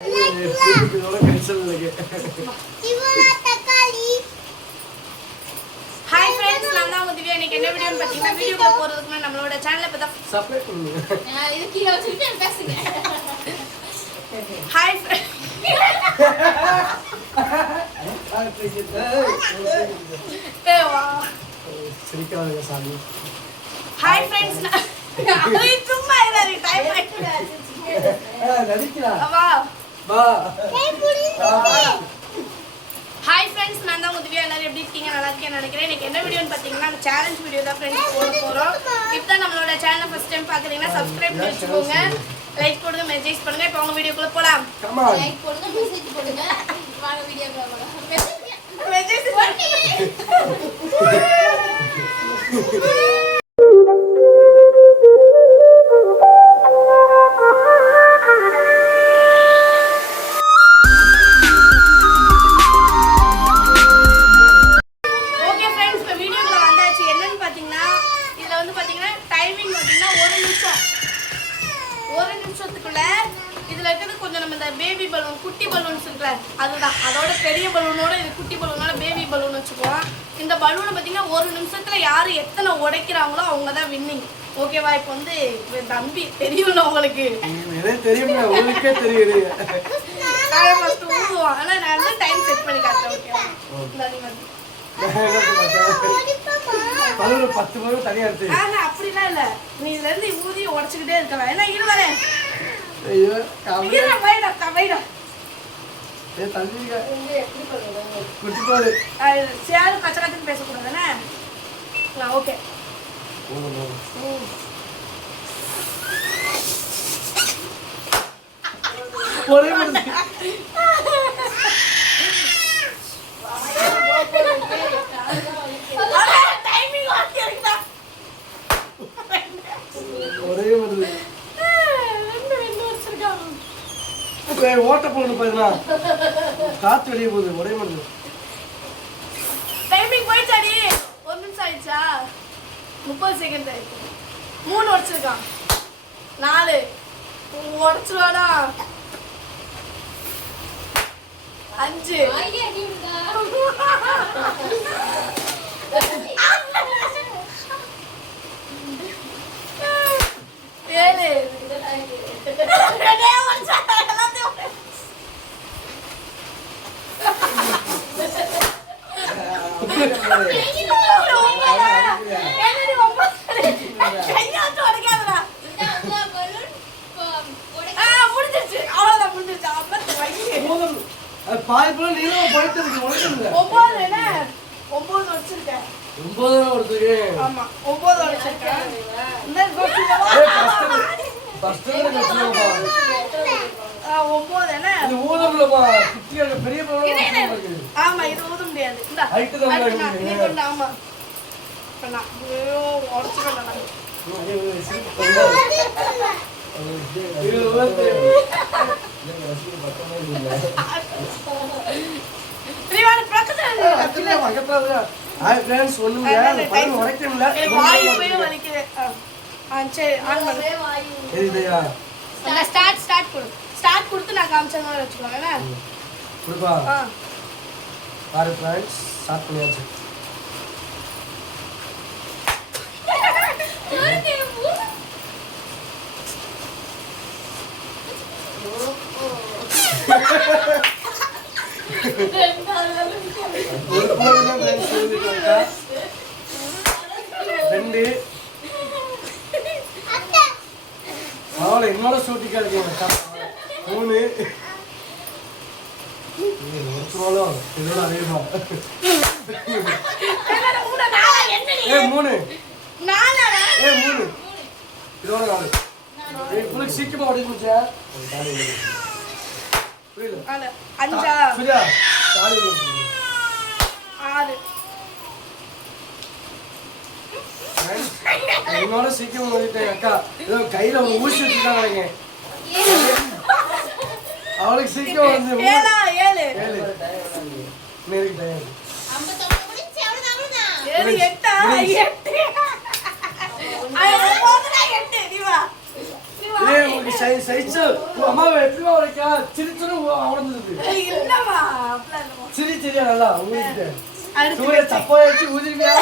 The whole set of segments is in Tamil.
ஹாய் ஃப்ரெண்ட்ஸ், நான் தான் திவ்யா. இன்னைக்கு என்ன வீடியோன்னு பார்த்தீங்கன்னா, வீடியோக்குள்ள போறதுக்கு முன்னாடி நம்மளோட சேனலை பத்தி சப்ஸ்கிரைப் பண்ணுங்க. இது கீழ வச்சிட்டு பேசுங்க. Hi friends. ஏவா சிரிக்காதீங்க சாமி. ஹாய் ஃப்ரெண்ட்ஸ், அது சும்மா இல்ல, டைம் ஆயிடுச்சு. நடிக்கிறா வா வா. ஹாய் ஃப்ரெண்ட்ஸ், நான் தான் திவ்யா. எல்லாரும் எப்படி இருக்கீங்க? நல்லா இருக்கேன்னு நினைக்கிறேன். இன்னைக்கு என்ன வீடியோன்னு பார்த்தீங்கன்னா, சேலஞ்ச் வீடியோ தான் ஃப்ரெண்ட்ஸ் போட போகிறோம். இப்போ நம்மளோட சேனலை ஃபர்ஸ்ட் டைம் பார்க்குறீங்கன்னா சப்ஸ்கிரைப் பண்ணி வச்சுக்கோங்க, லைக் போடுங்க, மெசேஜ் பண்ணுங்க. இப்போ உங்க வீடியோக்குள்ள போலாம். லைக் போடுங்க, மெசேஜ் போடுங்க. வாங்க வீடியோக்குள்ள போலாம். மெசேஜ் போடுங்க. பேபி பலூன், குட்டி பலூன்ஸ் இருக்குல்ல, அதுதான். அதோட பெரிய பலூனோட இது குட்டி பலூனோட பேபி பலூன் வச்சுக்குவோம். இந்த பலூனை பார்த்தீங்கன்னா ஒரு நிமிஷத்துல யாரு எத்தனை உடைக்கிறாங்களோ அவங்க தான் வின்னிங். ஓகேவா? இப்போ வந்து தம்பி தெரியும்ல உங்களுக்கு, தெரியும், உங்களுக்கே தெரியுது. நான் ஃபர்ஸ்ட் ஊதுவோம், ஆனா நான் வந்து டைம் செட் பண்ணி காட்டுறேன். ஓகேவா? அப்படிலாம் இல்ல, நீ இதுல இருந்து ஊதி உடைச்சுக்கிட்டே இருக்க வேணா. இரு வரேன். ஐயோ சேரும் கச்ச கச்சன்னு பேசக்கூடாதுன்னு. ஓகே, ஓட்ட போகுது பாருங்களா, காத்து வெளியே போகுது. ஒரே மாதிரி டைமிங் போயிடுச்சாடி. 1 நிமிஷம் ஆயிடுச்சா? 30 செகண்ட் ஆயிடுச்சு. 3 உடைச்சிருக்கான். 4 உடைச்சிருவானா? 5 7 ஆமா, இது ஊத முடியாது. ஆமா, ஸ்டார்ட் கொடுத்து நான் காமிச்ச மாதிரி வச்சுக்கலாம். பாரு ஃப்ரெண்ட்ஸ், ஸ்டார்ட் பண்ணியாச்சு. என்னோட சூட்டிக்கா இருக்கீங்க. 3 சீக்கிரமா உடைச்சு 6 என்னோட சீக்கிரம் வந்துட்டேன். அக்கா ஏதோ கையில ஊசி வச்சுட்டாங்க. அவளுக்கு சீக்கிரம் வந்து 7 8 ஏய் உனக்கு சைஸ் உன் அம்மாவை எப்படிமா உடைக்கா சிரிச்சுன்னு அவடந்துருக்கு இல்லம்மா அப்படிலாம் இல்லம்மா. சிரி சரியா நல்லா உங்களுக்கு அடுத்து சூரிய தப்பா வச்சு ஊதிருவியா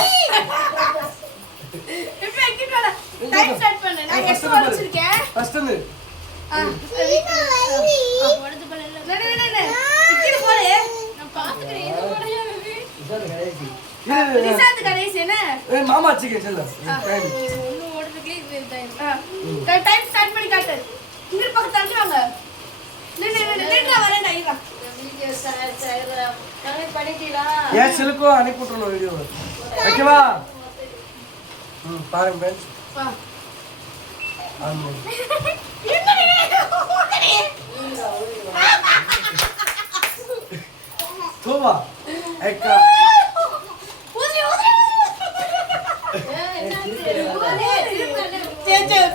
இப்ப எக்கிட்டோட டைம் ஸ்டார்ட் பண்ணு. நான் எக்ஸ் வச்சிருக்கேன். ஃபர்ஸ்ட் வந்து சரி. உடைச்சு பண்ணல. நே இக்கிட்டு போடு. நான் பாத்துக்கிறேன். இது உடையா பேபி. ரிசாத் கணேஷ் என்ன? ஏய் மாமா சிக்கன் செல்ல ஒண்ணு ஓடுறதுக்குள்ள இது இதாயிரும். டைம் ஸ்டார்ட் பண்ணி காட்டு. இங்க பக்கத்துல தள்ளி வாங்க. நின்றா வரேன்டா இருடா. வீடியோ சார் கனெக்ட் பண்ணிட்டீங்களா? ஏன் சிலுக்கோ அனுப்பி விட்டுறணும் வீடியோ ஓகேவா பாருங்க ஃப்ரெண்ட்ஸ் வா. ஆமா தூவா ஏக்கா ஊதுறி ஊதுறி.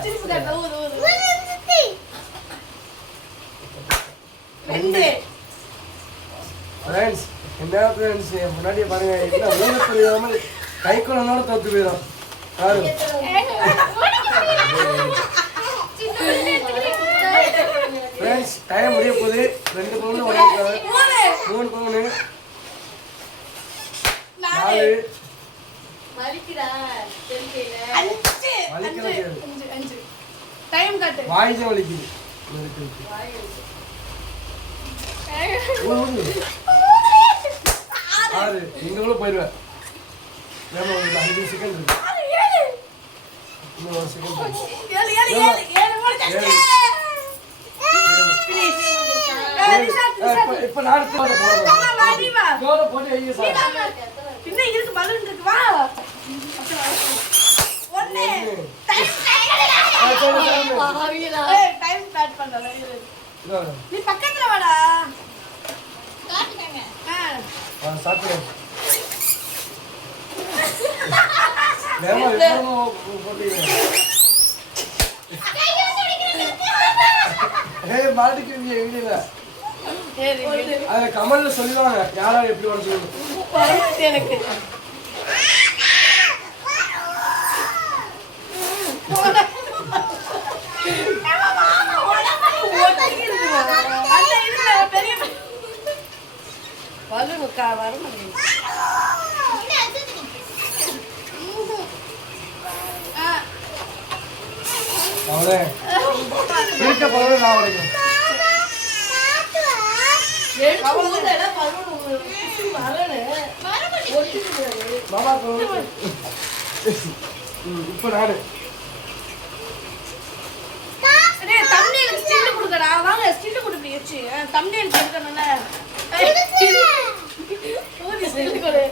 திருப்பி காட்டு. ஊது ஊது. ரெண்டு. ஃப்ரெண்ட்ஸ் என்ன ஃப்ரெண்ட்ஸ் முன்னாடியே பாருங்க என்ன ஊருக்கு தெரியாம கை குழந்தையோட தோத்து போயிடும் பாருங்க ஃப்ரெண்ட்ஸ் டைம் முடிய போகுது 2 பவுன் உடைக்கிறாங்க 3 பவுன் 4 வலிக்குதா? தெரியல. 5 டைம் காட்டு. வாய்ஸ் வலிக்குது ஆறு நீங்களும் போயிடுவேன் வேமா ஒரு 5 செகண்ட் இருக்கு இன்னும் 1 செகண்ட் இருக்கு 7 முடிச்சாச்சு. Finish. இப்ப நான் போறேன் வாடி வா. கோல போட்டு ஐயோ சார் இன்னும் இருக்கு பலூன் இருக்கு வா. 1 டைம் ஸ்டார்ட் பண்ணல இரு. நீ பக்கத்துல வாடா. காட்டுங்க. சாப்பிடு வேமா இப்போ போடுங்க ஏய் மாட்டிக்கு வீடியோல சரி அத கமெண்ட்ல சொல்லுவாங்க யாரா எப்படி உடைச்சு எனக்கு பலூனுக்கா வர மாட்டேங்குது. அவளே இருக்க போறது நான் உடைக்கும் மாமா இப்ப நாடு தம்ப்நெயிலுக்கு ஸ்டில் கொடுக்கடா. வாங்க ஸ்டில் கொடு இப்படி வச்சு. தம்ப்நெயிலுக்கு எடுக்கணும்ல. ஊதி ஸ்டில் கொடு.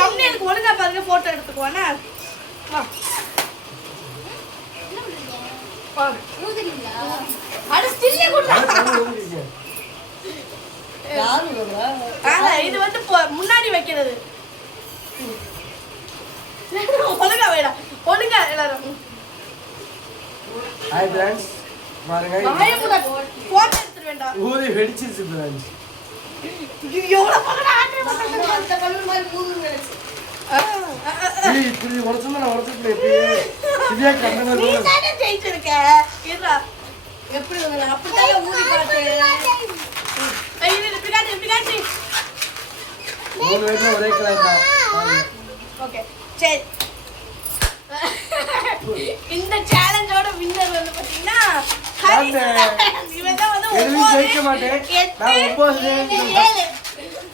தம்ப்நெயிலுக்கு ஒழுங்கா பாருங்க போட்டோ எடுத்துக்குவானே. வா. வா. ஊதுறீங்களா? அட ஸ்டில் கொடுடா. இது வந்து முன்னாடி வைக்கிறது. ஒழுங்கா வைடா. ஒழுங்கா எல்லாரும். ஹாய் ஃப்ரெண்ட்ஸ் பாருங்க வாயமுடா போட்டோ எடுத்துறேன்டா. ஊதி வெடிச்சிருச்சு ஃப்ரெண்ட்ஸ் இது எவ்வளவு பலூன் ஆட்றே அந்த பலூன் மாதிரி ஊதுங்க. ஏய் இப்படி உடைச்சோம்னா நான் உடைச்சிட்டேன் இப்படியே இதே கண்ணல நீ தானே ஜெயிச்சிருக்க. இருடா. எப்படி வந்து அப்படியே ஊதி பாத்து. ஐய் இது பிகாட்டி. 3 பேரும் ஒரே கலர் தான் ஓகே சரி. இந்த சேலஞ்சோட வின்னர் வந்து பாத்தீங்கன்னா இவன் தான் வந்து எதுவும் ஜெயிக்க மாட்டேன் நான் 9 7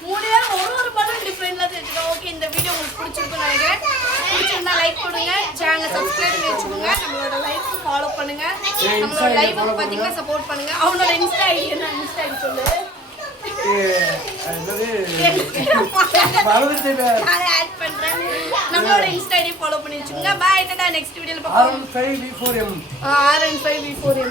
மூணு பேரும் ஒரு பலூன் டிஃபரெண்ட்ல செஞ்சுட்டோம். ஓகே இந்த வீடியோ உங்களுக்கு பிடிச்சிருக்கும்னு நினைக்கிறேன். பிடிச்சிருந்தா லைக் பண்ணுங்க, சேனல் சப்ஸ்கிரைப் பண்ணி வச்சுக்கோங்க, நம்மளோட லைஃப் ஃபாலோ பண்ணுங்க, நம்மளோட லைஃப் பாத்தீங்கன்னா சப்போர்ட் பண்ணுங்க. அவனோட இன்ஸ்டா ஐடி என்ன? இன்ஸ்டா ஐடி சொல்லு. ஆட் பண்றேன். நம்மளோட இன்ஸ்டா ஐடி ஃபாலோ பண்ணி வச்சுக்கோங்க. பை டாடா. நெக்ஸ்ட் வீடியோல பார்ப்போம். R15V4M R15V4M